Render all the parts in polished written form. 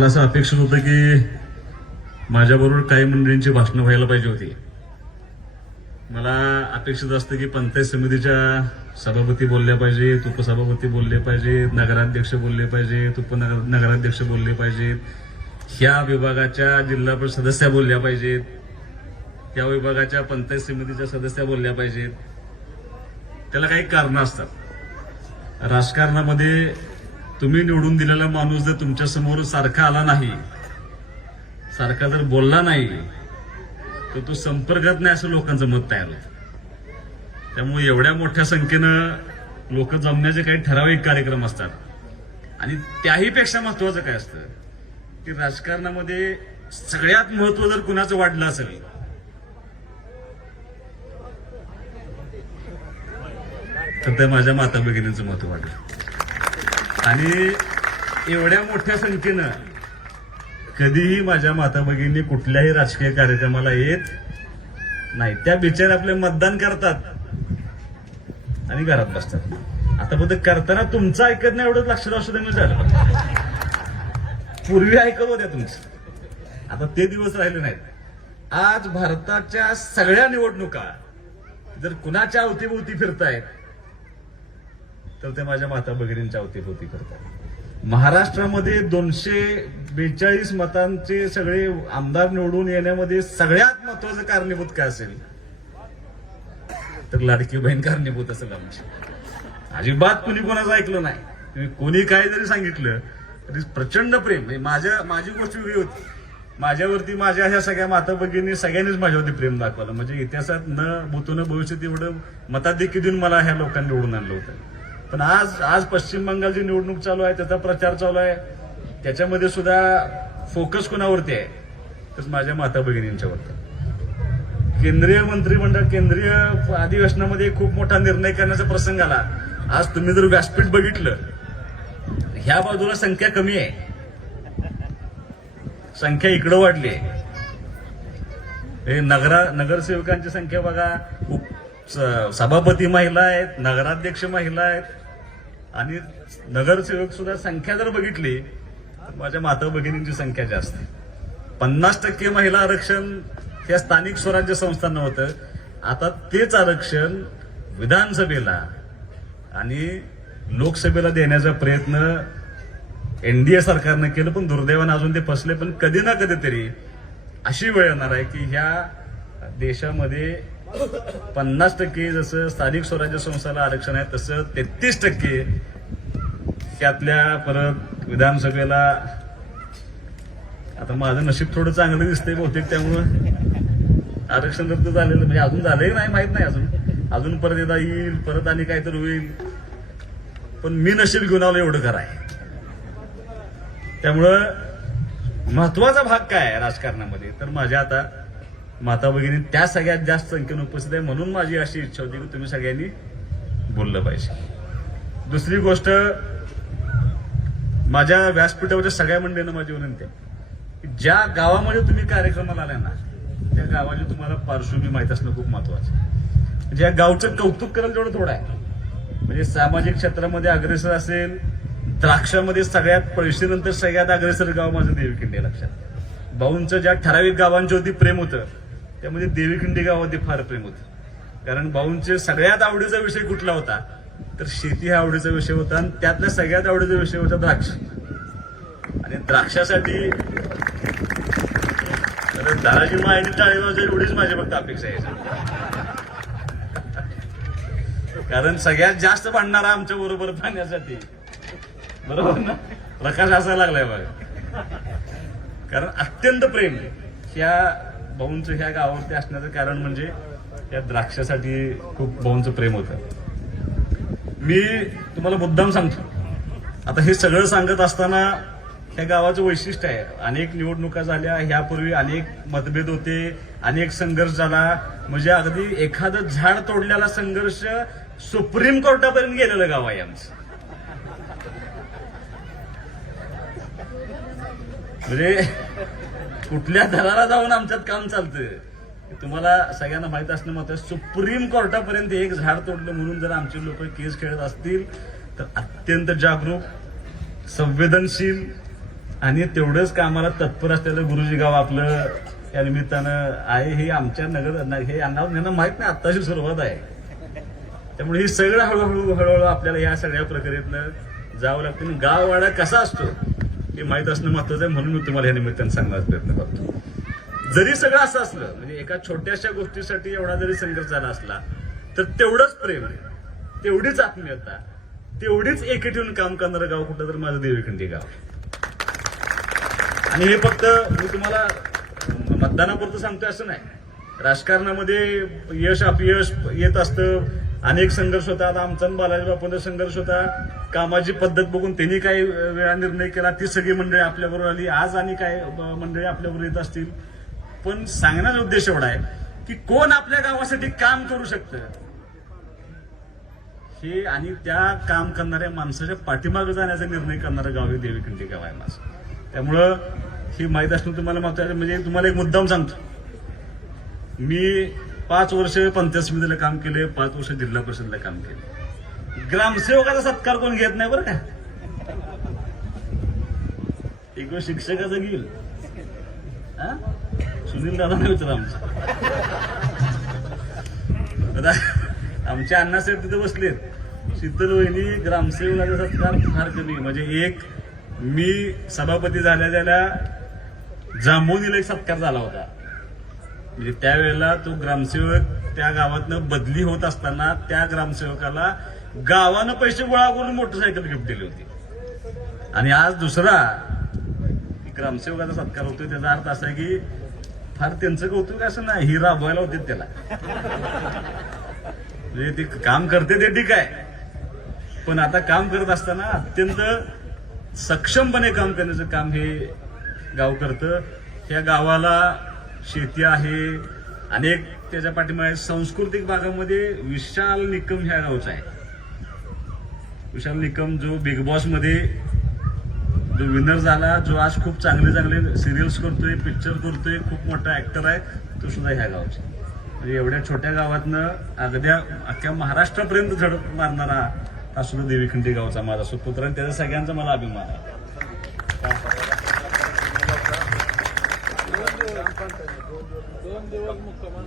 मला असं अपेक्षित होतं की माझ्याबरोबर काही मंडळींची भाषणं व्हायला पाहिजे होती. मला अपेक्षित असतं की पंचायत समितीच्या सभापती बोलल्या पाहिजेत, उपसभापती बोलले पाहिजेत, नगराध्यक्ष बोलले पाहिजेत, उपनगराध्यक्ष बोलले पाहिजेत, ह्या विभागाच्या जिल्हा परिषद सदस्या बोलल्या पाहिजेत, त्या विभागाच्या पंचायत समितीच्या सदस्या बोलल्या पाहिजेत. त्याला काही कारणं असतात. राजकारणामध्ये तुम्ही निवडून दिलेला माणूस जर तुमच्या समोर सारखा आला नाही, सारखा जर बोलला नाही, तर तो संपर्कात नाही असं लोकांचं मत तयार होतं. त्यामुळे एवढ्या मोठ्या संख्येनं लोक जमण्याचे काही ठराविक कार्यक्रम असतात. आणि त्याहीपेक्षा महत्वाचं काय असतं की राजकारणामध्ये सगळ्यात महत्व जर कुणाचं वाढलं असेल तर ते माझ्या माता भगिनींचं महत्व वाढलं. आणि एवढ्या मोठ्या संख्येनं कधीही माझ्या माता भगिनी कुठल्याही राजकीय कार्यक्रमाला येत नाही. त्या बिचार आपले मतदान करतात आणि घरात बसतात. आता फक्त करताना तुमचं ऐकत नाही एवढंच लक्षात असू दे झालं. पूर्वी ऐकत होत्या तुमचं, आता ते दिवस राहिले नाहीत. आज भारताच्या सगळ्या निवडणुका जर कुणाच्या अवतीभोवती फिरतायत तर ते माझ्या माता भगिनींच्या अवतीभोवती फिरतायत. महाराष्ट्रामध्ये 242 मतांचे सगळे आमदार निवडून येण्यामध्ये सगळ्यात महत्वाचं कारणीभूत काय असेल तर लाडकी बहीण कारणीभूत असेल आमची. अजिबात कुणी कोणाचं ऐकलं नाही. तुम्ही कोणी काय जरी सांगितलं तरी प्रचंड प्रेम. माझी गोष्ट वेगळी होती. माझ्यावरती माझ्या ह्या सगळ्या माता भगिनी सगळ्यांनीच माझ्यावरती प्रेम दाखवलं. म्हणजे इतिहासात न भूतो न भविष्यात एवढं मताधिक्य देऊन मला ह्या लोकांनी निवडून आणलं होतं. पण आज पश्चिम बंगालची निवडणूक चालू आहे, त्याचा प्रचार चालू आहे, त्याच्यामध्ये सुद्धा फोकस कोणावरती आहे तर माझ्या माता भगिनींच्यावरती. केंद्रीय मंत्रिमंडळ केंद्रीय अधिवेशनामध्ये खूप मोठा निर्णय करण्याचा प्रसंग आला. आज तुम्ही जर व्यासपीठ बघितलं, ह्या बाजूला संख्या कमी आहे, संख्या इकडं वाढली आहे. हे नगरसेवकांची संख्या बघा, सभापती महिला आहेत, नगराध्यक्ष महिला आहेत आणि नगरसेवक सुद्धा संख्या जर बघितली तर माझ्या माता भगिनींची संख्या जास्त आहे. 50% महिला आरक्षण या स्थानिक स्वराज्य संस्थांना होतं. आता तेच आरक्षण विधानसभेला आणि लोकसभेला देण्याचा प्रयत्न एनडीए सरकारनं केलं, पण दुर्दैवानं अजून ते फसले. पण कधी ना कधीतरी अशी वेळ येणार आहे की ह्या देशामध्ये 50% जसं स्थानिक स्वराज्य संस्थाला आरक्षण आहे तसं 33% त्यातल्या परत विधानसभेला. आता माझं नशीब थोडं चांगलं दिसतंय बहुतेक, त्यामुळं आरक्षण रद्द झालेलं म्हणजे अजून झालंही नाही माहित नाही. अजून परत एकदा येईल, परत आणि काहीतरी होईल. पण मी नशीब घेऊन आलो एवढं खरं आहे. त्यामुळं महत्वाचा भाग काय आहे राजकारणामध्ये तर माझ्या आता माता भगिनी त्या सगळ्यात जास्त संख्येने उपस्थित आहे. म्हणून माझी अशी इच्छा होती की तुम्ही सगळ्यांनी बोललं पाहिजे. दुसरी गोष्ट, माझ्या व्यासपीठावरच्या सगळ्या मंडळींना माझी विनंती आहे की ज्या गावामध्ये तुम्ही कार्यक्रमाला आल्या ना त्या गावाची तुम्हाला पार्श्वभूमी माहित असणं खूप महत्वाचं आहे. म्हणजे या गावचं कौतुक करायला जेवढं थोडं आहे. म्हणजे सामाजिक क्षेत्रामध्ये अग्रेसर असेल, द्राक्षामध्ये सगळ्यात पैसेनंतर सगळ्यात अग्रेसर गाव माझं देवीखिंडी. लक्षात, भाऊंचं ज्या ठराविक गावांच्यावरती प्रेम होतं त्यामध्ये देवीखिंडी गावावरती फार प्रेम होतं. कारण भाऊंचे सगळ्यात आवडीचा विषय कुठला होता तर शेती हा आवडीचा विषय होता आणि त्यातल्या सगळ्यात आवडीचा विषय होता द्राक्ष. आणि द्राक्षासाठी दाराची माहिती टाळेबाजी एवढीच माझी फक्त अपेक्षा आहे. कारण सगळ्यात जास्त भांडणारा आमच्या बरोबर पाहण्यासाठी बरोबर ना प्रकाश असायला लागलाय बघा. कारण अत्यंत प्रेम ह्या भाऊंचं ह्या गावावरती असण्याचं कारण म्हणजे या द्राक्षासाठी खूप भाऊंचं प्रेम होतं. मी तुम्हाला मुद्दाम सांगतो, आता हे सगळं सांगत असताना ह्या गावाचं वैशिष्ट्य आहे. अनेक निवडणुका झाल्या, ह्यापूर्वी अनेक मतभेद होते, अनेक संघर्ष झाला. म्हणजे अगदी एखादं झाड तोडल्याला संघर्ष सुप्रीम कोर्टापर्यंत गेलेलं गाव आहे आमचं. म्हणजे कुठल्या दराला जाऊन आमच्यात काम चालतं तुम्हाला सगळ्यांना माहित असणं महत्वाचं. सुप्रीम कोर्टापर्यंत एक झाड तोडलं म्हणून जर आमचे लोक केस खेळत असतील तर अत्यंत जागरूक, संवेदनशील आणि तेवढंच कामाला तत्पर असलेलं गुरुजी गाव आपलं या निमित्तानं आहे. हे आमच्या हे यांना माहित नाही, आत्ताची सुरुवात आहे. त्यामुळे ही सगळं हळूहळू आपल्याला या सगळ्या प्रक्रियेतनं जावं लागतं. गाववाडा कसा असतो हे माहीत असणं महत्वाचं आहे, म्हणून मी तुम्हाला या निमित्तानं सांगण्याचा प्रयत्न करतो. जरी सगळं असं असलं, म्हणजे एका छोट्याशा गोष्टीसाठी एवढा जरी संघर्ष झाला असला, तर तेवढंच प्रेम, तेवढीच आत्मीयता, तेवढीच एकी ठेवून काम करणारं गाव कुठं तर माझं देवीखंडी गाव. आणि हे फक्त मी तुम्हाला मतदानापुरतं सांगतोय असं नाही. राजकारणामध्ये यश अपयश येत असतं, अनेक संघर्ष होतात. आमचा बालाजी बापूंचा संघर्ष होता. कामाची पद्धत बघून त्यांनी काही वेळा निर्णय केला, ती सगळी मंडळी आपल्याबरोबर आली. आज आणि काय मंडळी आपल्याबरोबर येत असतील. पण सांगण्याचा उद्देश एवढा आहे की कोण आपल्या गावासाठी काम करू शकतं हे, आणि त्या काम करणाऱ्या माणसाच्या पाठीमागे जाण्याचा निर्णय करणारं गाव हे देवीखंडी गाव आहे माझं. त्यामुळं हे माहीत असणं तुम्हाला महत्वाचं. म्हणजे तुम्हाला एक मुद्दाम सांगतो, मी 5 वर्ष पंचायत समितीला काम केले, 5 वर्ष जिल्हा परिषदला काम केले. ग्रामसेवकाचा सत्कार कोण घेत नाही बरं का. एक वेळ शिक्षकाचा घेईल, सुनील दादा नाही होतं आमचे अण्णासाहेब तिथे बसलेत. शीतल वहिनी ग्रामसेवकाचा सत्कार फार कमी. म्हणजे एक मी सभापती झाल्या जांभोनीला एक सत्कार झाला होता. म्हणजे त्यावेळेला तो ग्रामसेवक त्या गावातनं बदली होत असताना त्या ग्रामसेवकाला गावानं पैसे गोळा करून मोटरसायकल गिफ्ट दिली होती. आणि आज दुसरा ग्रामसेवकाचा सत्कार होतोय. त्याचा अर्थ असा आहे की फार त्यांचं कौतुक असं नाही, ही राबवायला होते त्याला. म्हणजे ते काम करते ते ठीक आहे, पण आता काम करत असताना अत्यंत सक्षमपणे काम करण्याचं काम हे गाव करतं. ह्या गावाला शेती आहे, अनेक त्याच्या पाठीमागे सांस्कृतिक भागामध्ये विशाल निकम ह्या गावचा आहे. विशाल निकम जो बिग बॉस मध्ये जो विनर झाला, जो आज खूप चांगले सिरियल्स करतोय, पिक्चर करतोय, खूप मोठा ऍक्टर आहे, तो सुद्धा ह्या गावचा. म्हणजे एवढ्या छोट्या गावातनं अख्ख्या महाराष्ट्रापर्यंत झडप मारणारा हा सुद्धा देवीखंडी गावचा माझा सुपुत्र, आणि त्याचा सगळ्यांचा मला अभिमान आहे.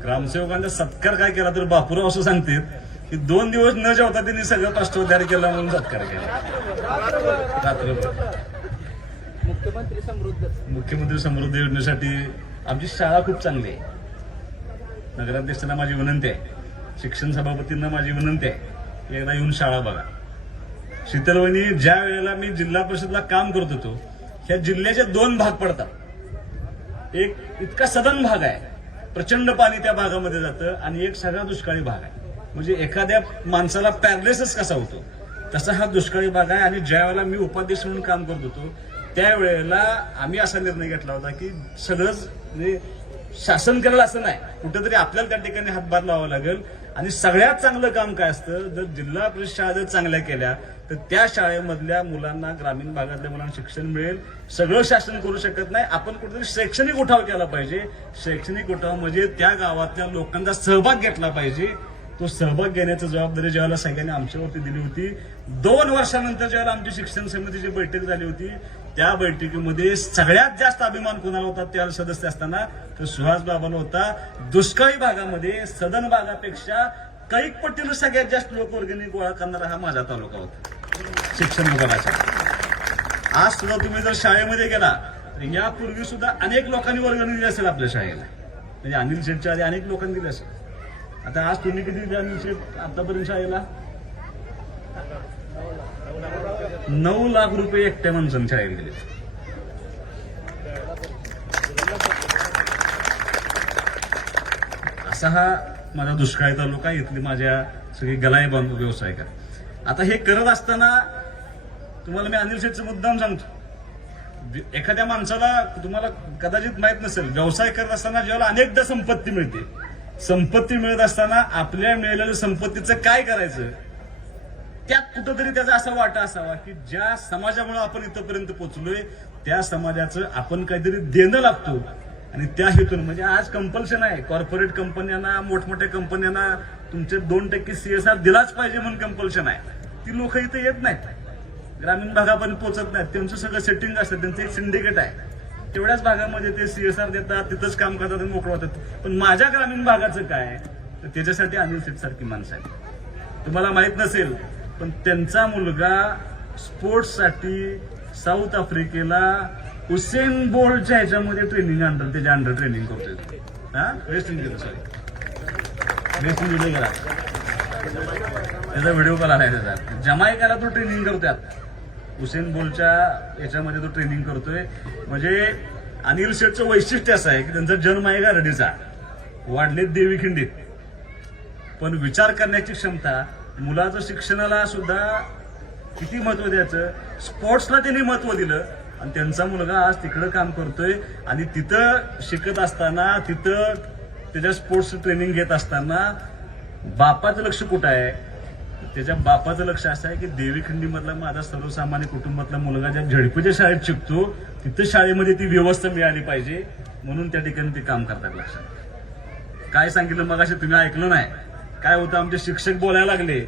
ग्रामसेवकांचा सत्कार काय केला तर बापूराव असं सांगते की 2 दिवस न जेवता त्यांनी सगळं पाष्टोद्धार केला म्हणून सत्कार केला. रात्रभर मुख्यमंत्री समृद्धी योजनेसाठी आमची शाळा खूप चांगली आहे. नगराध्यक्षांना माझी विनंती आहे, शिक्षण सभापतींना माझी विनंती आहे, एकदा येऊन शाळा बघा. शीतलवहिनी, ज्या वेळेला मी जिल्हा परिषदला काम करत होतो, ह्या जिल्ह्याचे 2 भाग पडतात. एक इतका सदन भाग आहे, प्रचंड पाणी त्या भागामध्ये जातं, आणि एक सगळा दुष्काळी भाग आहे. म्हणजे एखाद्या माणसाला पॅरालिसिस कसा होतो तसा हा दुष्काळी भाग आहे. आणि ज्या वेळेला मी उपाध्यक्ष म्हणून काम करत होतो त्यावेळेला आम्ही असा निर्णय घेतला होता की सगळंच म्हणजे शासन करेल असं नाही, कुठेतरी आपल्याला त्या ठिकाणी हातभार लावावा लागेल. आणि सगळ्यात चांगलं काम काय असतं, जर जिल्हा परिषद शाळा जर चांगल्या केल्या तर त्या शाळेमधल्या मुलांना, ग्रामीण भागातल्या मुलांना शिक्षण मिळेल. सगळं शासन करू शकत नाही, आपण कुठेतरी शैक्षणिक उठाव केला पाहिजे. शैक्षणिक उठाव म्हणजे त्या गावातल्या लोकांचा सहभाग घेतला पाहिजे. तो सहभाग घेण्याची जबाबदारी ज्यावेळेला सगळ्यांनी आमच्यावरती दिली होती, 2 वर्षानंतर ज्यावेळेला आमची शिक्षण समितीची बैठक झाली होती, त्या बैठकीमध्ये सगळ्यात जास्त अभिमान कोणाला होता त्यावेळेला सदस्य असताना, तर सुहास बाबाला होता. दुष्काळी भागामध्ये सदन भागापेक्षा कैक पटीनं सगळ्यात जास्त लोकवर्गणी गोळा करणारा हा माझा तालुका होता शिक्षण विभागाचा. आज सुद्धा तुम्ही जर शाळेमध्ये गेला तर यापूर्वी सुद्धा अनेक लोकांनी वर्गणी दिली असेल आपल्या शाळेला. म्हणजे अनिल शेठच्या आधी अनेक लोकांनी दिली असेल. आता आज तुम्ही किती दिली अनिल शेठ आतापर्यंत शाळेला? 9 लाख रुपये एकट्या माणसांनी शाळेला दिले. असा हा माझा दुष्काळी तालुका, इथली माझ्या सगळी गलाई बांधव व्यवसाय का. आता हे करत असताना तुम्हाला मी अनिल शेठचा मुद्दाम सांगतो, एखाद्या माणसाला तुम्हाला कदाचित माहित नसेल, व्यवसाय करत असताना ज्यावेळेला अनेकदा संपत्ती मिळते, संपत्ती मिळत असताना आपल्या मिळालेल्या संपत्तीचं काय करायचं, त्यात कुठंतरी त्याचा असा वाटा असावा की ज्या समाजामुळे आपण इथपर्यंत पोहोचलोय त्या समाजाचं आपण काहीतरी देणं लागतो. आणि त्या हेतून म्हणजे आज कंपल्शन आहे कॉर्पोरेट कंपन्यांना, मोठमोठ्या कंपन्यांना तुमचे 2% CSR दिलाच पाहिजे म्हणून कंपल्शन आहे. ती लोक इथे येत नाहीत. ग्रामीण भागापर्यंत पोहोचत नाहीत. त्यांचं सगळं सेटिंग असतं, त्यांचं एक सिंडिकेट आहे. तेवढ्याच भागामध्ये ते CSR देतात, तिथंच काम करतात आणि मोकळं होतात. पण माझ्या ग्रामीण भागाचं काय, तर त्याच्यासाठी अनिल शेठ सारखी माणसं आहेत. तुम्हाला माहित नसेल पण त्यांचा मुलगा स्पोर्ट्ससाठी साऊथ आफ्रिकेला हुसेन बोल्टच्या ह्याच्यामध्ये त्याच्या अंडर ट्रेनिंग करतोय. वेस्ट इंडिज गेला, त्याचा व्हिडिओ कॉल आलाय. त्याचा जमायकाला तो ट्रेनिंग करतोय. हुसेन बोल्टच्या याच्यामध्ये तो ट्रेनिंग करतोय. म्हणजे अनिल शेठचं वैशिष्ट्य असं आहे की त्यांचा जन्म आहे गारडीचा, वाढलेत देवीखिंडीत, पण विचार करण्याची क्षमता, मुलाचं शिक्षणाला सुद्धा किती महत्व द्यायचं, स्पोर्ट्सला त्यांनी महत्व दिलं. आणि त्यांचा मुलगा आज तिकडं काम करतोय आणि तिथं शिकत असताना, तिथं त्याच्या स्पोर्ट्स ट्रेनिंग घेत असताना बापाचं लक्ष कुठं आहे, त्याच्या बापाचं लक्ष असं आहे की देवीखिंडीमधला माझा सर्वसामान्य कुटुंबातला मुलगा ज्या झडपीच्या शाळेत शिकतो तिथं शाळेमध्ये ती व्यवस्था मिळाली पाहिजे, म्हणून त्या ठिकाणी ते काम करतात. लक्षात काय सांगितलं मगाशी तुम्ही ऐकलं नाही, काय होतं, आमचे शिक्षक बोलायला लागले,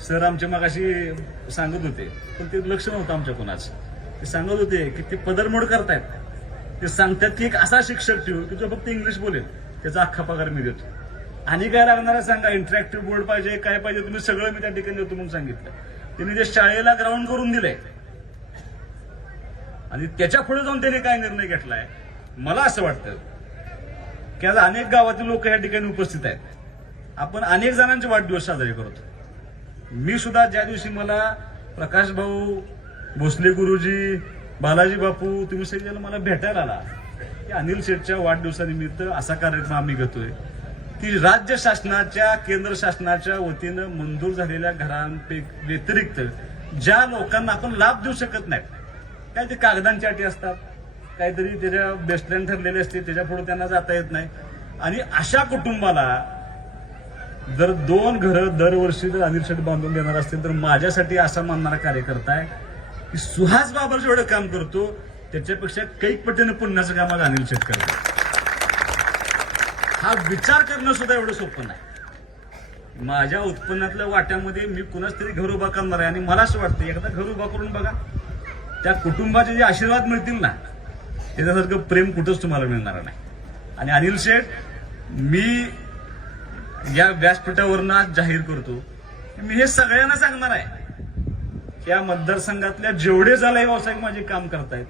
सर आमचे मगाशी सांगत होते, पण ते लक्ष नव्हतं आमच्या कोणाचं. ते सांगत होते की ते पदरमोड करतायत. ते सांगतात की एक असा शिक्षक ठेवू की जो फक्त इंग्लिश बोलेल, त्याचा अख्खा पगार मी देतो. आणि काय लागणार आहे सांगा, इंटरॅक्टिव्ह बोर्ड पाहिजे, काय पाहिजे, तुम्ही सगळं मी त्या ठिकाणी देतो म्हणून सांगितलं. त्यांनी ते शाळेला ग्राउंड करून दिलंय. आणि त्याच्या पुढे जाऊन त्याने काय निर्णय घेतलाय, मला असं वाटतं की आज अनेक गावातील लोक या ठिकाणी उपस्थित आहेत. आपण अनेक जणांचे वाढदिवस साजरे करतो. मी सुद्धा ज्या दिवशी मला प्रकाश भाऊ, भोसले गुरुजी, बालाजी बापू, तुम्ही सगळेजण मला भेटायला आला की अनिल शेठच्या वाढदिवसानिमित्त असा कार्यक्रम आम्ही घेतोय की राज्य शासनाच्या, केंद्र शासनाच्या वतीनं मंजूर झालेल्या घरांपैकी व्यतिरिक्त ज्या लोकांना आपण लाभ देऊ शकत नाही, काय ते कागदांच्या अटी असतात, काहीतरी त्याच्या बेस्टलाईन ठरलेले असते, त्याच्या पुढे त्यांना जाता येत नाही. आणि अशा कुटुंबाला जर 2 घरं दरवर्षी जर अनिल शेठ बांधून देणार असतील, तर माझ्यासाठी असा मानणारा कार्यकर्ता आहे की सुहास बाबर जेवढं काम करतो त्याच्यापेक्षा कैक पटीनं पुण्याचं काम आज अनिल शेठ करतो. हा विचार करणं सुद्धा एवढं सोपं नाही. माझ्या उत्पन्नातल्या वाट्यामध्ये मी कुणाच तरी घर उभा करणार आहे. आणि मला असं वाटतं एकदा घर उभा करून बघा, त्या कुटुंबाचे जे आशीर्वाद मिळतील ना, त्याच्यासारखं प्रेम कुठंच तुम्हाला मिळणार नाही. आणि अनिल शेठ, मी या व्यासपीठावरनं आज जाहीर करतो, मी हे सगळ्यांना सांगणार आहे, या मतदारसंघातल्या जेवढे झाले व्यावसायिक माझे काम करतायत,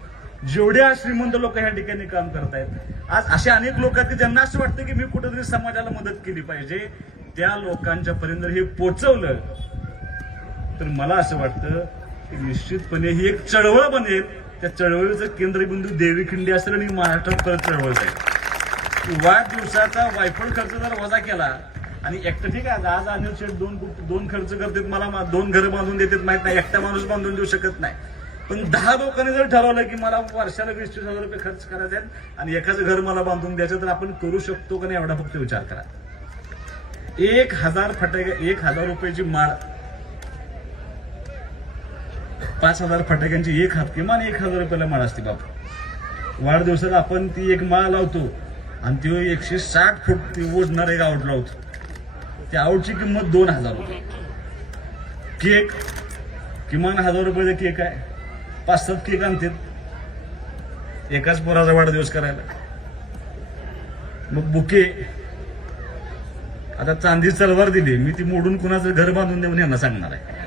जेवढे श्रीमंत लोक ह्या ठिकाणी काम करतायत, आज असे अनेक लोक आहेत की ज्यांना असं वाटतं की मी कुठेतरी समाजाला मदत केली पाहिजे, त्या लोकांच्या पर्यंत हे पोचवलं तर मला असं वाटतं की निश्चितपणे ही एक चळवळ बनेल. त्या चळवळीचं केंद्रबिंदू देवीखिंडी असेल आणि महाराष्ट्रात परत चळवळ जाईल. वाढदिवसाचा वायफळ खर्च जर वजा केला आणि एकटं ठीक आहे, आज अनिल शेठ दोन खर्च करतात, मला 2 घरं बांधून देतात माहित नाही, एकटा माणूस बांधून देऊ शकत नाही. पण 10 लोकांनी जर ठरवलं की मला वर्षाला 20,000 रुपये खर्च करायचे आहेत आणि एकाचं घर मला बांधून द्यायचं, तर आपण करू शकतो का नाही एवढा फक्त विचार करा. 1,000 फटाके, 1,000 रुपयाची माळ, 5,000 फटाक्यांची एक हात, किमान 1,000 रुपयाला माळ असते बापू. वाढदिवसाला आपण ती एक माळ लावतो आणि ती 160 फूट ती ओढणार एक आऊट लावतो. त्या आऊटची किंमत 2,000 रुपये. केक किमान 1,000 रुपयाचा केक आहे, 5-7 केक आणतात एकाच पोराचा वाढदिवस करायला. मग बुके, आता चांदी तलवार दिली, मी ती मोडून कुणाचं घर बांधून देऊन यांना सांगणार आहे.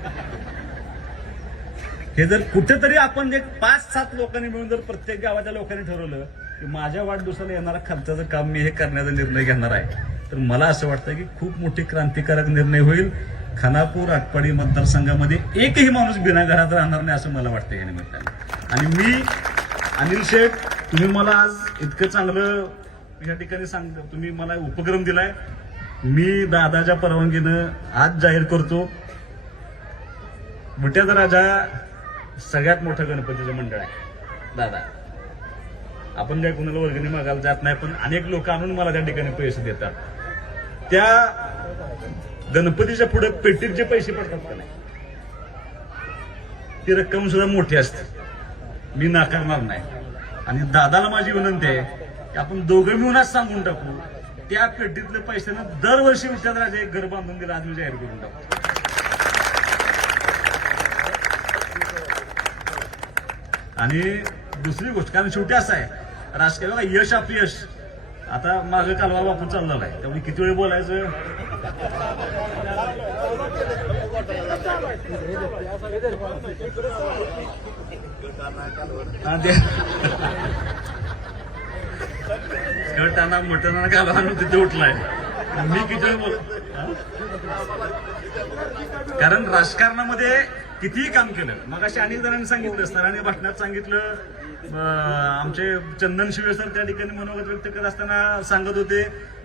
हे जर कुठेतरी आपण एक 5-7 लोकांनी मिळून जर प्रत्येक गावाच्या लोकांनी ठरवलं की माझ्या वाढदिवसाला येणारा खर्चाचं काम मी हे करण्याचा निर्णय घेणार आहे, तर मला असं वाटतं की खूप मोठी क्रांतिकारक निर्णय होईल. खानापूर, आटपाडी मतदारसंघामध्ये एकही माणूस बिना घरात राहणार नाही असं मला वाटतं या निमित्ताने. आणि मी अनिल शेठ, तुम्ही मला आज इतकं चांगलं या ठिकाणी सांगतो, तुम्ही मला उपक्रम दिलाय, मी दादाच्या परवानगीनं आज जाहीर करतो, बुट्याचा राजा सगळ्यात मोठं गणपतीचं मंडळ आहे. दादा, आपण काय कुणाला वर्गणी मागायला जात नाही, पण अनेक लोक आणून मला त्या ठिकाणी पैसे देतात. त्या गणपतीच्या पुढे पेटीत जे पैसे पडतात का नाही, ती रक्कम सुद्धा मोठी असते, मी नाकारणार नाही. आणि दादाला माझी विनंती आहे की आपण दोघं मिळूनच सांगून टाकू, त्या पेटीतल्या पैशानं दरवर्षी विचारायचं एक घर बांधून दिलं, आज मी जाहीर करून टाकू. आणि दुसरी गोष्ट, कारण शेवटी असं आहे राजकीय बघा, यश अपयश आता मागे कालवा बापू चाललेला आहे, त्यामुळे किती वेळ बोलायचं. गटाना मटना कालवा तिथे उठलाय, मी किती वेळ बोल. कारण राजकारणामध्ये कितीही काम केलं, मग अशी अनेक जणांनी सांगितलं, सरांनी भाषणात सांगितलं, आमचे चंदन शिवे सर त्या ठिकाणी मनोगत व्यक्त करत असताना सांगत होते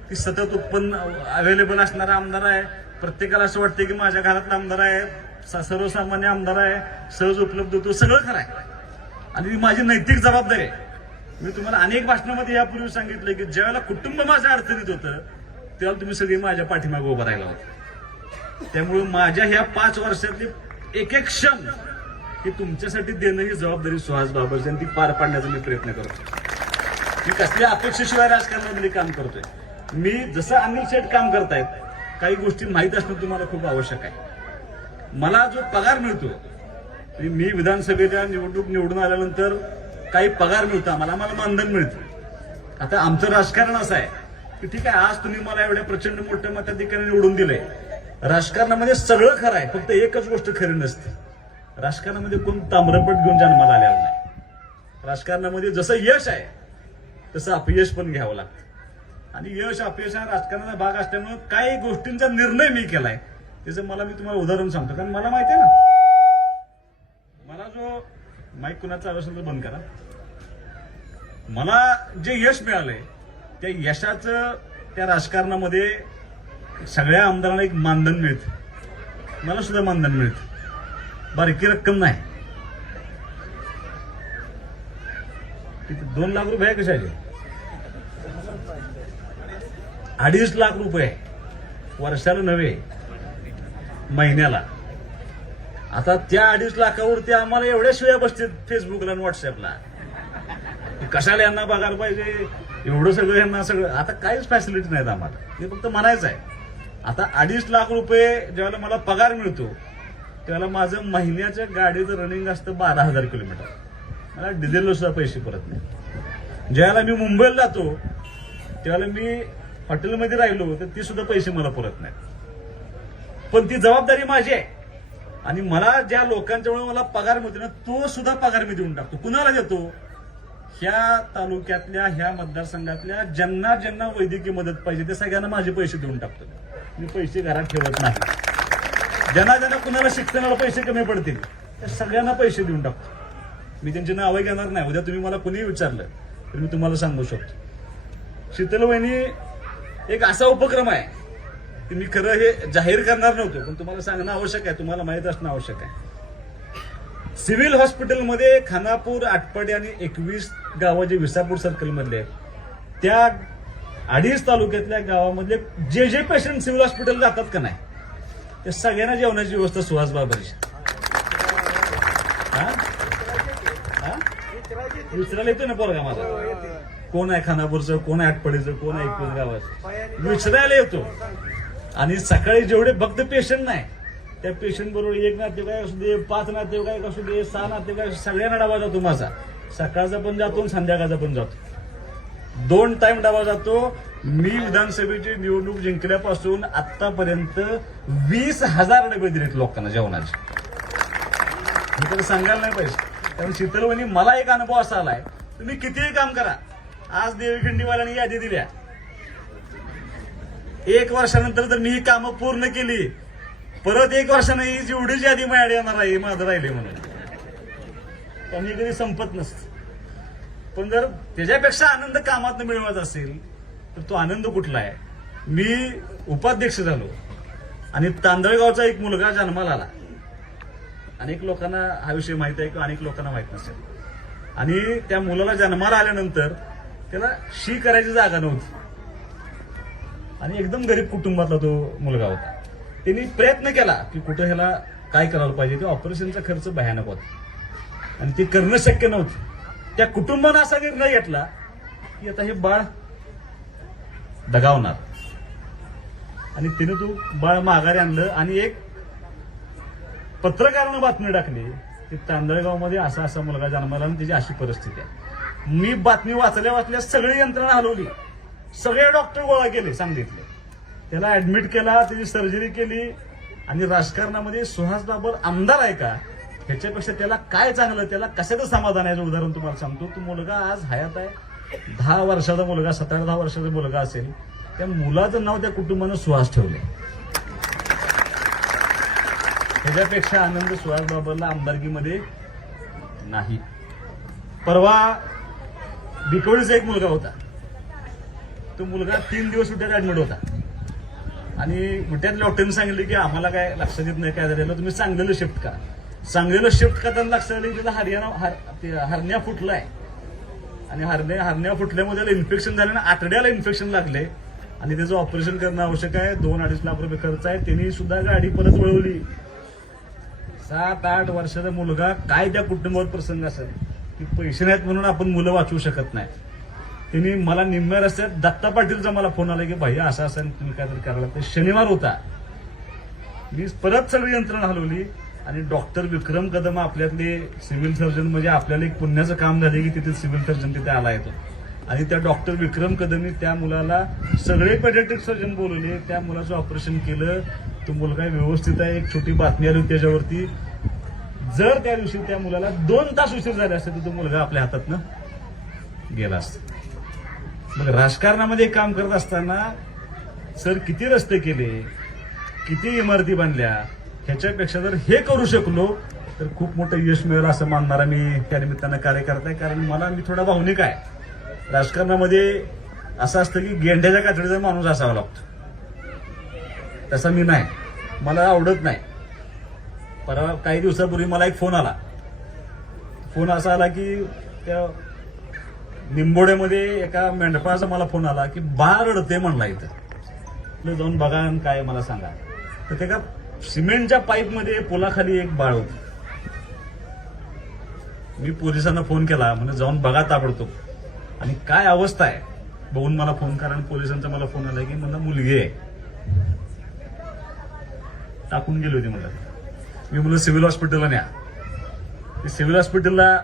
की सतत उत्पन्न अवेलेबल असणारा आमदार आहे, प्रत्येकाला असं वाटतं की माझ्या घरातला आमदार आहे, सर्वसामान्य आमदार आहे, सहज उपलब्ध होतो, सगळं खरं आहे आणि माझी नैतिक जबाबदारी आहे. मी तुम्हाला अनेक भाषणामध्ये यापूर्वी सांगितलं की ज्यावेळेला कुटुंब माझ्या अडचणीत होतं तेव्हा तुम्ही सगळी माझ्या पाठीमागे उभं राहिला होता. त्यामुळे माझ्या ह्या 5 वर्षातली एक एक क्षण ही तुमच्यासाठी देणं ही जबाबदारी सुहास बाबरची, आणि ती पार पाडण्याचा मी प्रयत्न करतो. मी कसल्या अपेक्षेशिवाय राजकारणामध्ये काम करतोय. मी जसं अनिल शेठ काम करतायत, काही गोष्टी माहीत असणं तुम्हाला खूप आवश्यक आहे. मला जो पगार मिळतो, मी विधानसभेच्या निवडणूक निवडून आल्यानंतर काही पगार मिळतो, आम्हाला मानधन मिळतं. आता आमचं राजकारण असं आहे की ठीक आहे, आज तुम्ही मला एवढ्या प्रचंड मोठ्या मताधिकाऱ्याने निवडून दिलंय. राजकारणामध्ये सगळं खरं आहे, फक्त एकच गोष्ट खरी नसते. राजकारणामध्ये कोण ताम्रपट घेऊन जन्माला आलेला नाही. राजकारणामध्ये जसं यश आहे तसं अपयश पण घ्यावं लागतं, आणि यश अपयश हा राजकारणाचा भाग असल्यामुळे काही गोष्टींचा निर्णय मी केलाय. त्याचं मी तुम्हाला उदाहरण सांगतो, कारण मला माहिती आहे ना, मला जो माईक कुणाचा चालू असेल तर बंद करा. मला जे यश मिळालंय त्या यशाचं त्या राजकारणामध्ये सगळ्या आमदारांना एक मानधन मिळतं, मला सुद्धा मानधन मिळतं. बारकी रक्कम नाही, 2 लाख रुपये कशाचे, 2.5 लाख रुपये वर्षाला नव्हे, महिन्याला. आता त्या 2.5 लाखावरती आम्हाला एवढ्या शिवाय बसतात फेसबुकला आणि व्हॉट्सअपला, कशाला यांना बघायला पाहिजे, एवढं सगळं यांना सगळं. आता काहीच फॅसिलिटी नाहीत आम्हाला, हे फक्त म्हणायचं आहे. आता 2.5 लाख रुपये ज्यावेळेला मला पगार मिळतो त्यावेळेला माझं महिन्याच्या गाडीचं रनिंग असतं 12,000 किलोमीटर. मला डिझेलला सुद्धा पैसे परत नाही. ज्यावेळेला मी मुंबईला जातो त्यावेळेला मी हॉटेलमध्ये राहिलो तर ती सुद्धा पैसे मला परत नाहीत. पण ती जबाबदारी माझी आहे, आणि मला ज्या लोकांच्यामुळे मला पगार मिळतो ना तो सुद्धा पगार मी देऊन टाकतो. कुणाला देतो? ह्या तालुक्यातल्या ह्या मतदारसंघातल्या ज्यांना ज्यांना वैद्यकीय मदत पाहिजे ते सगळ्यांना माझे पैसे देऊन टाकतो. मी पैसे घरात ठेवत नाही. ज्यांना ज्यांना कुणाला शिक्षणाला पैसे कमी पडतील त्या सगळ्यांना पैसे देऊन टाकतो. मी त्यांची नावं घेणार नाही. उद्या तुम्ही मला कुणीही विचारलं तर मी तुम्हाला सांगू शकतो. शीतल वहिनी एक असा उपक्रम आहे की मी खरं हे जाहीर करणार नव्हतो, पण तुम्हाला सांगणं आवश्यक आहे, तुम्हाला माहित असणं आवश्यक आहे. सिव्हिल हॉस्पिटलमध्ये खानापूर, आटपाडी आणि 21 गावं जे विसापूर सर्कल मधले आहेत त्या 2.5 तालुक्यातल्या गावामधले जे जे पेशंट सिव्हिल हॉस्पिटल जातात का नाही त्या सगळ्यांना जेवणाची व्यवस्था सुहास बाबरची. विचारायला येतो ना पोरगा माझा, कोण आहे खानापूरचं, कोण आहे आटपाडीचं, कोण आहे 21 गावाचं, विचारायला येतो. आणि सकाळी जेवढे फक्त पेशंट नाही त्या पेशंट बरोबर 1 नातेवाईक असू दे, 5 नातेवाईक असू दे, 6 नातेवाईक, सगळ्यांना डबा जातो माझा. सकाळचा पण जातो आणि संध्याकाळचा पण जातो. 2 टाइम डबा जातो. मी विधानसभेची निवडणूक जिंकल्यापासून आतापर्यंत 20,000 डबे दिलेत लोकांना जेवणाचे. मी तर सांगायला नाही पाहिजे. कारण शीतलवणी मला एक अनुभव असा आलाय, तुम्ही कितीही काम करा. आज देवीखिंडीवाल्यांनी यादी दिल्या, 1 वर्षानंतर जर मी ही कामं पूर्ण केली परत 1 वर्षाने ही जेवढीच यादी माझ्याकडे येणार आहे माझं राहिले म्हणून, त्यांनी कधी संपत नसतं. पण जर त्याच्यापेक्षा आनंद कामात मिळवत असेल तर तो आनंद कुठला आहे? मी उपाध्यक्ष झालो आणि तांदळगावचा एक मुलगा जन्माला आला. अनेक लोकांना हा विषय माहित आहे किंवा अनेक लोकांना माहित नसेल. आणि त्या मुलाला जन्माला आल्यानंतर त्याला शी करायची जागा नव्हती आणि एकदम गरीब कुटुंबातला तो मुलगा होता. त्यांनी प्रयत्न केला की कुठं ह्याला काय करायला पाहिजे. ते ऑपरेशनचा खर्च भयानक होता आणि ते करणं शक्य नव्हतं. त्या कुटुंबानं असा निर्णय घेतला की आता हे बाळ दगावणार, आणि तिने तो बाळ माघारी आणलं. आणि एक पत्रकारानं बातमी टाकली की तांदळगावमध्ये असा असा मुलगा जन्माला आणि त्याची अशी परिस्थिती आहे. मी बातमी वाचल्या सगळी यंत्रणा हलवली, सगळे डॉक्टर गोळा केले, सांगितले, त्याला ऍडमिट केला, त्याची सर्जरी केली. आणि राजकारणामध्ये सुहास बाबर आमदार आहे का ह्याच्यापेक्षा त्याला काय चांगलं, त्याला कशाचं समाधान आहे. उदाहरण तुम्हाला सांगतो, तो मुलगा आज हयात आहे, 10 वर्षाचा मुलगा, 17-10 वर्षाचा मुलगा असेल, त्या मुलाचं नाव त्या कुटुंबानं सुहास ठेवले. त्याच्यापेक्षा आनंद सुहास बाबरला आमदारकीमध्ये नाही. परवा बिकवडीचा एक मुलगा होता, तो मुलगा 3 दिवस उट्यात ऍडमिट होता आणि उट्यात डॉक्टरने सांगितले की आम्हाला काय लक्षात येत नाही काय झालेलं, तुम्ही सांगलेलं शिफ्ट करा. सांगलेलं शिफ्ट करताना लक्षात आलं की त्याला हरण्या फुटलाय आणि हरण्या फुटल्यामुळे त्याला इन्फेक्शन झालं आणि आतड्याला इन्फेक्शन लागले आणि त्याचं ऑपरेशन करणं आवश्यक आहे. 2-2.5 लाख रुपये खर्च आहे. त्यांनी सुद्धा गाडी परत वळवली. 7-8 वर्षाचा मुलगा, काय त्या कुटुंबावर प्रसंग असेल की पैसे नाहीत म्हणून आपण मुलं वाचवू शकत नाही. त्यांनी मला निम्म्या रस्त्यात दत्ता पाटीलचा मला फोन आला की भैया असं असं तुम्ही काहीतरी करायला लागतं. शनिवार होता, मी परत सगळी यंत्रणा हलवली आणि डॉक्टर विक्रम कदम आपल्यातले सिव्हिल सर्जन, म्हणजे आपल्याला एक पुण्याचं काम झाले की तिथे सिव्हिल सर्जन तिथे आला येतो आणि त्या डॉक्टर विक्रम कदमनी त्या मुलाला सगळे पेडियाट्रिक सर्जन बोलवले, त्या मुलाचं ऑपरेशन केलं. तो मुलगा व्यवस्थित आहे. एक छोटी बातमी आली त्याच्यावरती, जर त्या दिवशी त्या मुलाला 2 तास उशीर झाले असते तर तो मुलगा आपल्या हातातनं गेला असता. मग राजकारणामध्ये काम करत असताना सर किती रस्ते केले, किती इमारती बांधल्या, ह्याच्यापेक्षा जर हे करू शकलो तर खूप मोठं यश मिळेल असं मानणारा मी त्या निमित्तानं कार्यकर्ता आहे. कारण मी थोडा भावनिक आहे. राजकारणामध्ये असं असतं की गेंड्याच्या कातडीचा माणूस असावा लागतो, तसा मी नाही, मला आवडत नाही. परवा काही दिवसापूर्वी मला एक फोन आला. फोन असा आला की त्या निंबोड्यामध्ये एका मेंढपाळाचा मला फोन आला की बाळ रडते म्हणला, इथं जाऊन बघा काय मला सांगा. तर ते का सिमेंटच्या पाईपमध्ये पोलाखाली एक बाळ होतं. मी पोलिसांना फोन केला, म्हणजे जाऊन बघा ताबडतोब आणि काय अवस्था आहे बघून मला फोन करा. आणि पोलिसांचा मला फोन आला की मला मुलगी आहे, टाकून गेली होती मला. मी म्हणलं सिव्हिल हॉस्पिटलला न्या. सिव्हिल हॉस्पिटलला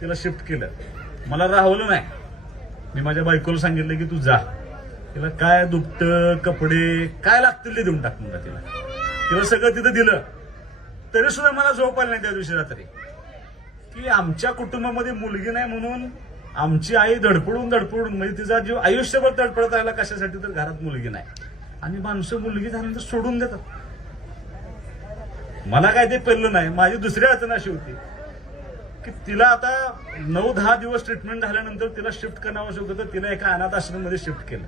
तिला शिफ्ट केलं. मला राहवलं नाही. मी माझ्या बायकोला सांगितलं की तू जा, तिला काय दुपटं कपडे काय लागतील ते देऊन टाक म्हणलं. तिला सगळं तिथं दिलं. तरी सुद्धा मला झोप आली नाही त्या दिवशी रात्री की आमच्या कुटुंबामध्ये मुलगी नाही म्हणून आमची आई धडपडून म्हणजे तिचा जीव आयुष्यभर तडपडत राहिला कशासाठी, तर घरात मुलगी नाही. आणि माणसं मुलगी झाल्यानंतर सोडून देतात. मला काय ते पेरलं नाही. माझी दुसरी अडचण अशी होती की तिला आता 9-10 दिवस ट्रीटमेंट झाल्यानंतर तिला शिफ्ट करणं आवश्यक होतं. तिला एका अनाथ आश्रममध्ये शिफ्ट केलं.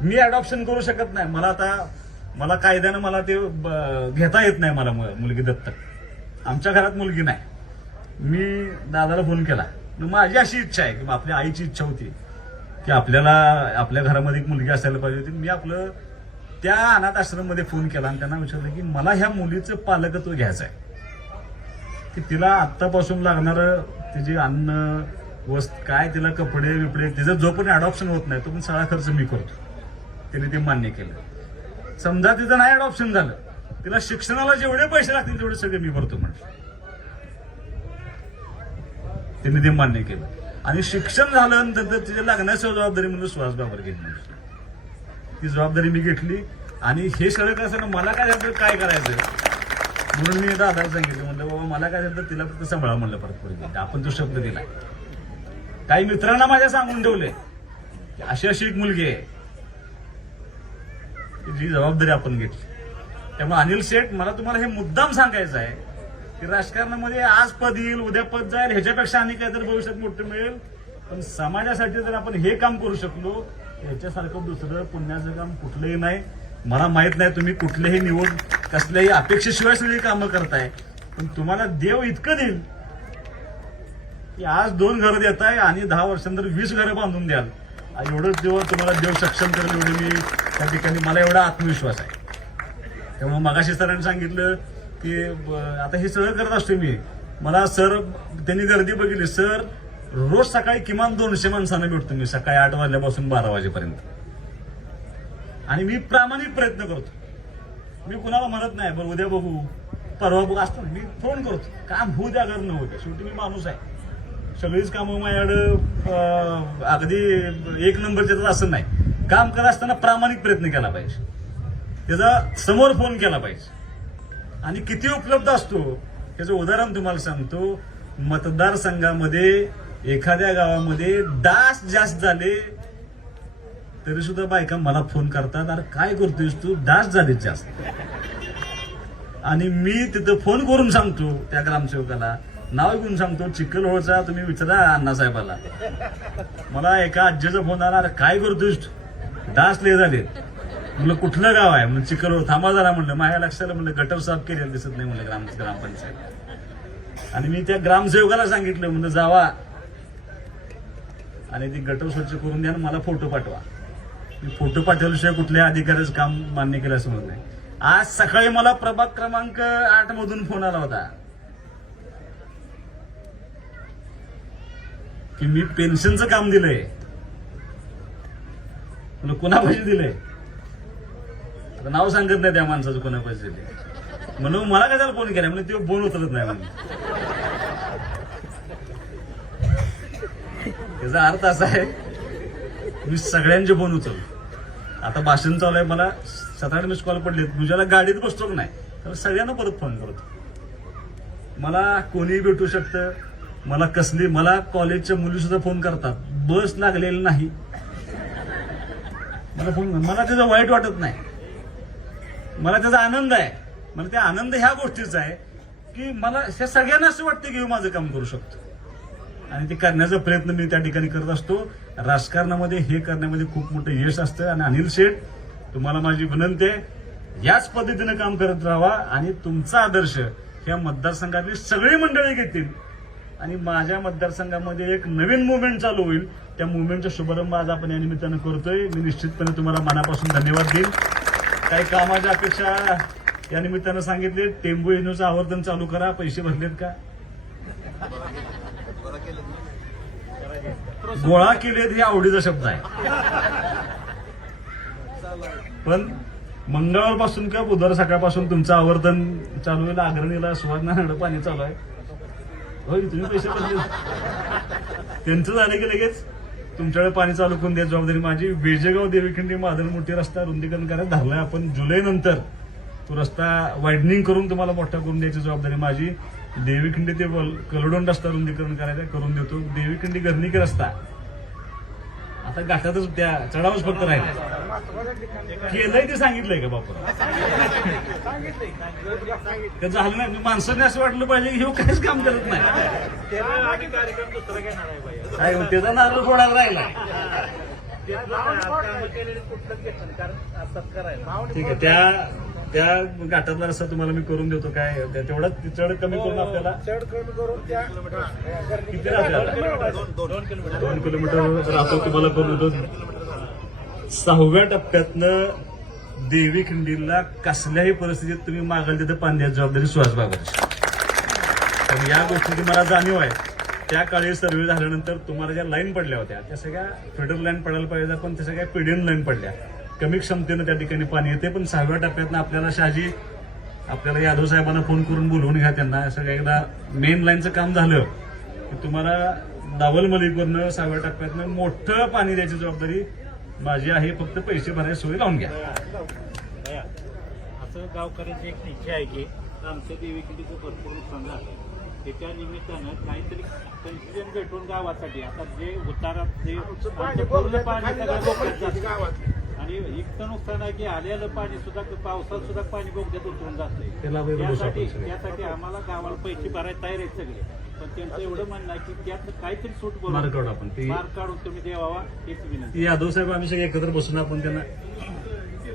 मी अडॉप्शन करू शकत नाही. मला कायद्यानं मला ते घेता येत नाही मला मुलगी दत्तक. आमच्या घरात मुलगी नाही. मी दादाला फोन केला. माझी अशी इच्छा आहे की आपल्या आईची इच्छा होती की आपल्या घरामध्ये एक मुलगी असायला पाहिजे होती. मी आपलं त्या अनाथ आश्रममध्ये फोन केला आणि त्यांना विचारलं की मला ह्या मुलीचं पालकत्व घ्यायचं आहे की तिला आत्तापासून लागणारं तिचे अन्न वस्त्र काय, तिला कपडे बिपडे, तिचं जो पण अडॉप्शन होत नाही तो पण सगळा खर्च मी करतो. तिने ते मान्य केलं. समजा तिचं नाही अडॉप्शन झालं, तिला शिक्षणाला जेवढे पैसे लागतील तेवढे सगळे मी भरतो म्हणजे. तिने ते मान्य केलं आणि शिक्षण झाल्यानंतर तिच्या लागण्याची जबाबदारी म्हणून सुहास बाबर घेतली. ती जबाबदारी मी घेतली आणि हे सगळं कसं मला काय झालं काय करायचं म्हणून मी दादाला सांगितलं. म्हणलं बाबा मला काय झालं तिला फक्त सांभाळा म्हणलं परत पुढे. आपण तो शब्द दिला. काही मित्रांना माझ्या सांगून ठेवले की अशी एक मुलगी आहे, जी जबाबदारी आपण घेतली. त्यामुळे अनिल शेठ, मला तुम्हाला हे मुद्दाम सांगायचं आहे की राजकारणामध्ये आज पद येईल उद्या पद जाईल, ह्याच्यापेक्षा आणि काहीतरी भविष्यात मोठं मिळेल. पण समाजासाठी जर आपण हे काम करू शकलो याच्यासारखं दुसरं पुण्याचं काम कुठलंही नाही. मला माहित नाही तुम्ही कुठलेही निवड कसल्याही अपेक्षेशिवाय सगळी कामं करताय, पण तुम्हाला देव इतकं देईल की आज 2 घरं देताय आणि 10 वर्षांनंतर 20 घरं बांधून द्याल. एवढंच तुम्हाला देव सक्षम करेल एवढे मी त्या ठिकाणी मला एवढा आत्मविश्वास आहे. त्यामुळे मगाशी सरांनी सांगितलं की आता हे सगळं करत असतो मी. मला सर त्यांनी गर्दी बघितली. सर रोज सकाळी किमान 200 माणसांना भेटतो मी सकाळी 8 वाजल्यापासून 12 वाजेपर्यंत. आणि मी प्रामाणिक प्रयत्न करतो. मी कुणाला म्हणत नाही बरं उद्या बघू परवा बघ असतो मी फोन करतो, काम होऊ द्या घर न होऊ द्या, शेवटी मी माणूस आहे. सगळीच कामं माझ्याकडं अगदी एक नंबरचे तर असं नाही. काम करत असताना प्रामाणिक प्रयत्न केला पाहिजे, त्याचा समोर फोन केला पाहिजे. आणि किती उपलब्ध असतो त्याचं उदाहरण तुम्हाला सांगतो. मतदारसंघामध्ये एखाद्या गावामध्ये डास जास्त झाले तरी सुद्धा बायका मला फोन करतात, अरे काय करतोयस तू, डास झालेत जास्त. आणि मी तिथं फोन करून सांगतो त्या ग्रामसेवकाला, नाव घेऊन सांगतो, चिखलहोळचा तुम्ही विचारा अण्णासाहेबाला. मला एका आजीचा फोन आला, अरे काय करतोयस तू, डास लय झालेत. म्हणलं कुठलं गाव आहे, म्हणजे चिखलहोळ. थांबा जरा म्हणलं, माझ्या लक्षाला म्हणलं गटर साफ केलेलं दिसत नाही म्हणलं ग्रामपंचायत. आणि मी त्या ग्रामसेवकाला सांगितलं, म्हणलं जावा आणि ती गटर स्वच्छ करून द्या, मला फोटो पाठवा. मी फोटो पाठवल्याशिवाय कुठल्या अधिकाऱ्याचं काम मान्य केलं असं म्हणत नाही. आज सकाळी मला प्रभाग क्रमांक 8 मधून फोन आला होता की मी पेन्शनचं काम दिलंय. कोणा पैसे दिलंय, आता नाव सांगत नाही त्या माणसाचं कोणा पैसे दिले. म्हणून मला काय त्याला फोन केला, म्हणजे ते बोन उतरत नाही म्हणून. त्याचा अर्थ असा आहे मी सगळ्यांचे फोन उचलतो. आता भाषण चालू आहे, मला 7-8 मिस कॉल पडले, तुझ्याला गाडीत बसतो की नाही तर सगळ्यांना परत फोन करतो. मला कोणीही भेटू शकतं, मला मला कॉलेजच्या मुली सुद्धा फोन करतात, बस लागलेली नाही मला फोन. मला त्याचं वाईट वाटत नाही, मला त्याचा आनंद आहे. मला त्या आनंद ह्या गोष्टीचा आहे की मला ह्या सगळ्यांना असं वाटतं की माझं काम करू शकतो आणि ते करण्याचा प्रयत्न मी त्या ठिकाणी करत असतो. राजकारणामध्ये हे करण्यामध्ये खूप मोठं यश असतं. आणि अनिल शेठ, तुम्हाला माझी विनंती आहे, याच पद्धतीनं काम करत राहा आणि तुमचा आदर्श ह्या मतदारसंघातली सगळी मंडळी घेतील आणि माझ्या मतदारसंघामध्ये एक नवीन मुवमेंट चालू होईल. त्या मुवमेंटचा शुभारंभ आज आपण या निमित्तानं करतोय. मी निश्चितपणे तुम्हाला मनापासून धन्यवाद देईन. काही कामाच्या अपेक्षा या निमित्तानं सांगितले. टेंबू योजनेचं आवर्तन चालू करा, पैसे भरलेत का, गोळा केलेत हे आवडीचा शब्द आहे, पण मंगळवारपासून किंवा बुधवार सकाळपासून तुमचं आवर्तन चालू होईल. अग्रणीला सुवर्णा पाणी चालू आहे. होय, तुम्ही पैसे भरले, त्यांचं झालं की लगेच तुमच्याकडे पाणी चालू करून द्यायची जबाबदारी माझी. बेजेगाव देवीखिंडी मादनमोठी रस्ता रुंदीकरण करायला धरलाय आपण. जुलै नंतर तो रस्ता वायडनिंग करून तुम्हाला मोठा करून द्यायची जबाबदारी माझी. देवीखिंडी ते कलडोन रस्ता रुंदीकरण करायचा, करून देतो. देवीखिंडी गर्णिकी रस्ता आता घाटातच त्या चढावच फक्त राहिला. केलंय ते सांगितलंय का बापू, ते झालं नाही. माणसाने असं वाटलं पाहिजे की हे काहीच काम करत नाही, त्याचा नारळ फोडायला राहिला. ठीक आहे, त्या घाटातला रस्ता तुम्हाला मी करून देतो. काय तेवढा चढ कमी करून आपल्याला किती राहते, 2 किलोमीटर राहतो तुम्हाला करून देतो. 6व्या टप्प्यातनं देवीखिंडीला कसल्याही परिस्थितीत तुम्ही मागाल तिथं पाणी द्यायची जबाबदारी सुहास बाबाची. तर या गोष्टीची मला जाणीव आहे. त्या काळी सर्व्हे झाल्यानंतर तुम्हाला ज्या लाईन पडल्या होत्या त्या सगळ्या फेडरल लाईन पडायला पाहिजे, पण त्या सगळ्या पीडीएन लाईन पडल्या. कमी क्षमतेनं त्या ठिकाणी पाणी येते. पण 6व्या टप्प्यातनं आपल्याला शहाजी, आपल्याला यादव साहेबांना फोन करून बोलवून घ्या त्यांना. सगळ्या एकदा मेन लाईनचं काम झालं की तुम्हाला दावलमलीकडनं 6व्या टप्प्यातनं मोठं पाणी द्यायची जबाबदारी माझी आहे. फक्त पैसे भरायची सोय लावून घ्या. असं गावकऱ्यांची एक इच्छा आहे की आमच्या देवीखिंडीचं भरपूर नुकसान झालं, त्याच्या निमित्तानं काहीतरी कन्सेशन भेटून गावासाठी आता जे उतारात जे पूर्ण पाणी सगळं बोगद्यात जातं आणि इतकं नुकसान आहे की आलेलं पाणी सुद्धा पावसात सुद्धा पाणी बोगद्यात उतरून जातंय. त्यासाठी आम्हाला गावाला पैसे भरायला तयार आहेत सगळे, पण त्यांचं एवढं म्हणणं आहे की त्यात काहीतरी सूट बोलून मार्ग काढू आपण, मार्ग काढून तुम्ही द्यावा हेच विनंती. यादव साहेब आम्ही सगळे एकत्र बसून आपण त्यांना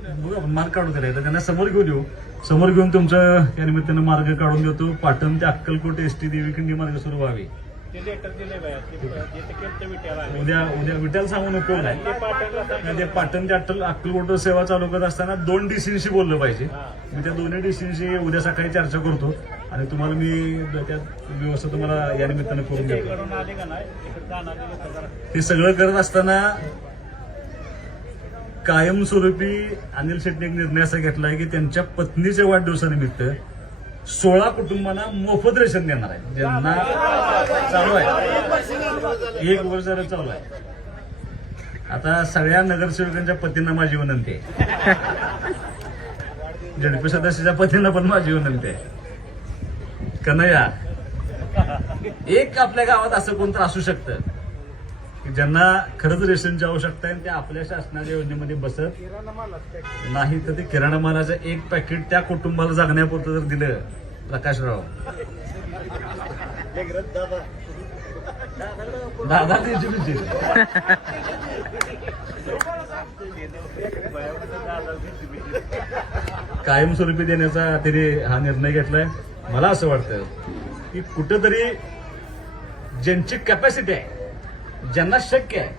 बघू, आपण मार्ग काढून दिला. त्यांना समोर घेऊन येऊ, समोर घेऊन तुमचं या निमित्तानं मार्ग काढून देतो. पाटण ते अक्कलकोट एसटी देवीखिंडी मार्ग सुरू व्हावी. ते लेटर दिले उद्या विट्याला सांगू नको नाही. ते पाटण ते अक्कलकोट सेवा चालू करत असताना 2 डीसींशी बोललं पाहिजे. मी त्या दोन्ही डीसींशी उद्या सकाळी चर्चा करतो आणि तुम्हाला मी त्या व्यवस्था तुम्हाला या निमित्तानं करून देतो. हे सगळं करत असताना कायमस्वरूपी अनिल शेट्टी एक निर्णय असा घेतलाय की त्यांच्या पत्नीच्या वाढदिवसानिमित्त 16 कुटुंबांना मोफत रेशन देणार आहे. ज्यांना चालू आहे, 1 वर्ष झालं चालू आहे. आता सगळ्या नगरसेवकांच्या पतींना माझी विनंती आहे, झडपी सदस्याच्या पतींना पण माझी विनंती आहे. कन्हैया, एक आपल्या गावात असं कोणतं असू शकतं की ज्यांना खरंच रेशनची आवश्यकता आहे, ते आपल्या शासनाच्या योजनेमध्ये बसत नाही, तर ते किराणा मालाचं 1 पॅकेट त्या कुटुंबाला जगण्यापुरतं जर दिलं, प्रकाशराव दादा द्यायची कायमस्वरूपी देण्याचा त्याने हा निर्णय घेतलाय. मला असं वाटतं की कुठंतरी ज्यांची कॅपॅसिटी आहे, ज्यांना शक्य आहे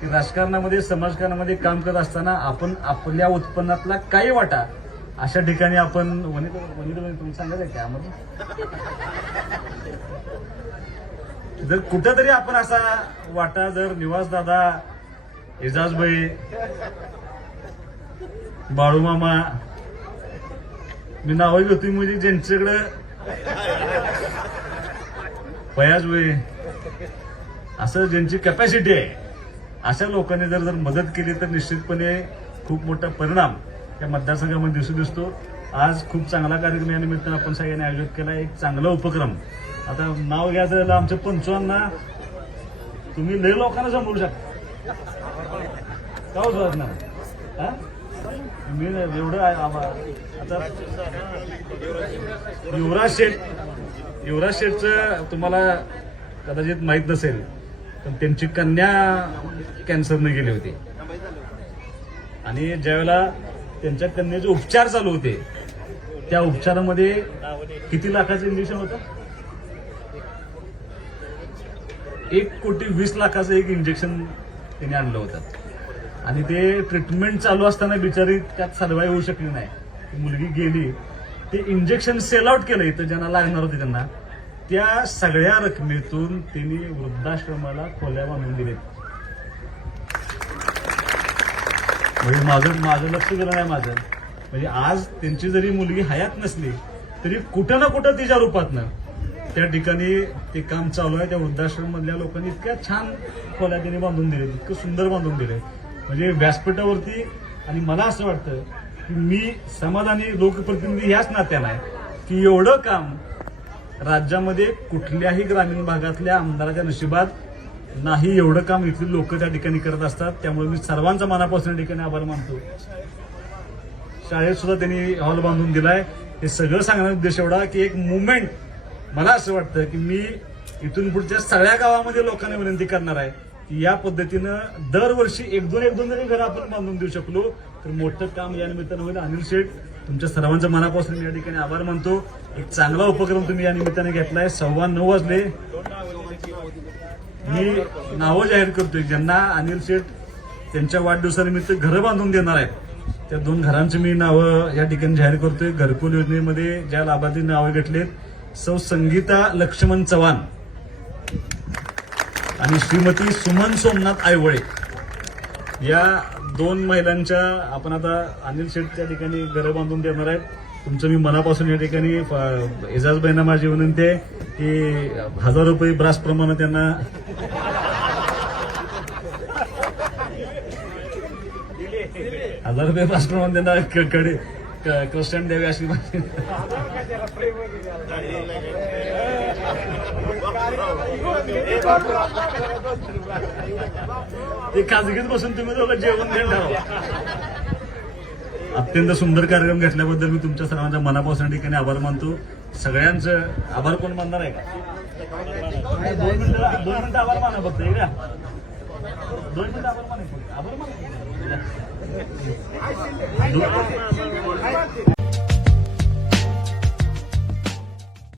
की राजकारणामध्ये समाजकारणामध्ये काम करत असताना आपण आपल्या उत्पन्नातला काही वाटा अशा ठिकाणी आपण तुम्ही सांगायचं का आम्हाला, जर कुठंतरी आपण असा वाटा जर निवासदादा, एजाजभाई, बाळूमामा, मी नावं घेतोय म्हणजे ज्यांच्याकडे फयाजभाई असं ज्यांची कॅपॅसिटी आहे, अशा लोकांनी जर मदत केली तर निश्चितपणे खूप मोठा परिणाम या मतदारसंघामध्ये दिसतो. आज खूप चांगला कार्यक्रम या निमित्तानं आपण सगळ्यांनी आयोजित केला. एक चांगला उपक्रम. आता नाव घ्यायचं आमच्या पंचवांना तुम्ही लय लोकांना सांभाळू शकता का हो सर ना, मी एवढं आता युवराज शेठचं तुम्हाला कदाचित माहित नसेल, पण त्यांची कन्या कॅन्सरने गेली होती आणि ज्यावेळेला त्यांच्या कन्याचे उपचार चालू होते, त्या उपचारामध्ये किती लाखाचं इंजेक्शन होतं? 1,20,00,000चं एक इंजेक्शन त्यांनी आणलं होतं आणि ते ट्रीटमेंट चालू असताना बिचारी त्यात सर्वाईव्ह होऊ शकली नाही. मुलगी गेली, ते इंजेक्शन सेल आउट केलं इथं ज्यांना लागणार होते त्यांना. त्या सगळ्या रकमेतून त्यांनी वृद्धाश्रमाला खोल्या बांधून दिले. म्हणजे माझं लक्ष गेलं नाही माझं, म्हणजे आज त्यांची जरी मुलगी हयात नसली तरी कुठं ना कुठं तिच्या रूपातनं त्या ठिकाणी ते काम चालू आहे. त्या वृद्धाश्रम मधल्या लोकांनी इतक्या छान खोल्या त्यांनी बांधून दिले, इतकं सुंदर बांधून दिले म्हणजे व्यासपीठावरती. आणि मला असं वाटतं की मी समाधानी लोकप्रतिनिधी ह्याच नात्यानं आहे की एवढं काम राज्यामध्ये कुठल्याही ग्रामीण भागातल्या आमदाराच्या नशिबात नाही, एवढं काम इथली लोक त्या ठिकाणी करत असतात. त्यामुळे मी सर्वांचा मनापासून त्या ठिकाणी आभार मानतो. शाळेत सुद्धा त्यांनी हॉल बांधून दिलाय. हे सगळं सांगण्याचा उद्देश एवढा की एक मुवमेंट, मला असं वाटतं की मी इथून पुढच्या सगळ्या गावामध्ये लोकांना विनंती करणार आहे की या पद्धतीनं दरवर्षी 1-2 जरी घरं आपण बांधून देऊ शकलो तर मोठं काम या निमित्तानं होईल. अनिल शेठ, तुमच्या सर्वांच्या मनापासून मी या ठिकाणी आभार मानतो. एक चांगला उपक्रम तुम्ही या निमित्ताने घेतलाय. 9:15 वाजले. मी नावं जाहीर करतोय ज्यांना अनिल शेठ त्यांच्या वाढदिवसानिमित्त घरं बांधून देणार आहेत, त्या 2 घरांची मी नावं या ठिकाणी जाहीर करतोय. घरकुल योजनेमध्ये ज्या लाभार्थी नावं घेतलेत, सौ संगीता लक्ष्मण चव्हाण आणि श्रीमती सुमन सोमनाथ आयवळे, या 2 महिलांच्या आपण आता अनिल शेठ त्या ठिकाणी घरं बांधून देणार आहेत. तुमचं मी मनापासून या ठिकाणी एजाजबाईंना माझी विनंती आहे की 1000 रुपये ब्रासप्रमाणे त्यांना ₹1000 ब्रासप्रमाणे त्यांना कडे क्रस्टन द्यावे अशी माझी. ते खाजगीत बसून तुम्ही दोघं जेवण द्यायला. अत्यंत सुंदर कार्यक्रम घेतल्याबद्दल मी तुमच्या सर्वांच्या मनापासून ठिकाणी आभार मानतो. सगळ्यांचं आभार कोण मानणार आहे का? 2 मिनिटं आभार माना फक्त. 2 मिनिटं आभार माना.